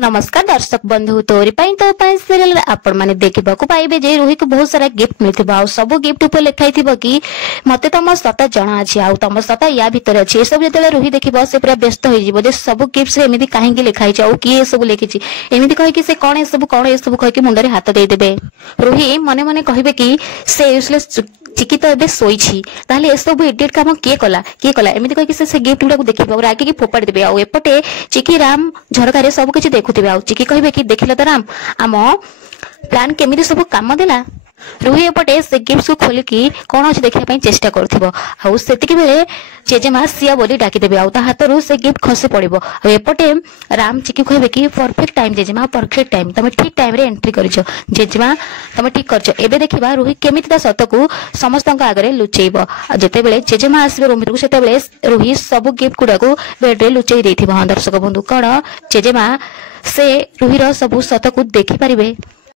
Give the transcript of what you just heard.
नमस्कार दर्शक बंधु तोरी तो सीरियल आपण माने देखा पाइबे जे रूही को बहुत सारा गिफ्ट मिलथिबा आ सब गिफ्ट ऊपर लिखाई थिबो कि मते तम सता जना अछि आ तम सता या भीतर अछि ए सब जते रूही देखिबो से पूरा व्यस्त होई जिवो जे सब गिफ्ट से एमिति काहे के लिखाई छ आ की ए सब लिखिछि एमिति कहि कि से कोन ए सब कहि कि मुंडरे हाथ दे देबे रूही मने मने कहिबे कि से यूजलेस चिकी तो एबे सोईछि ताले ए सब इडियट काम के कला एमिति कहि कि से गिफ्ट गुडा को देखिबो और आगे की फोपाड़ देबे आ एपटे चिकी राम झरका रे सब किछि देखुथिबे आ चिकी कहिबे कि देखिला त राम आम प्लान केमिति सब काम देला रूही एपटे से गिफ्ट को खोलिकी कौन अच्छे देखा चेष्टा करती बेले जेजेमा सिया बोली डाकिदेवे आ हाथ से गिफ्ट खसी पड़ो एपटे राम चिकी कहे कि परफेक्ट टाइम जेजेमा परफेक्ट टाइम तुम ठीक टाइम रे एंट्री कर जेजेमा तुम ठीक कर देखा रूही केमिति सत को समस्त आगे लुचेब जिते बड़े जेजेमा आसवे रूम भर से रूही सब गिफ्ट गुड़ा को बेड्रे लुचई दर्शक बंधु कौन जेजेमा से रूहीर सब सत को देखिपारे।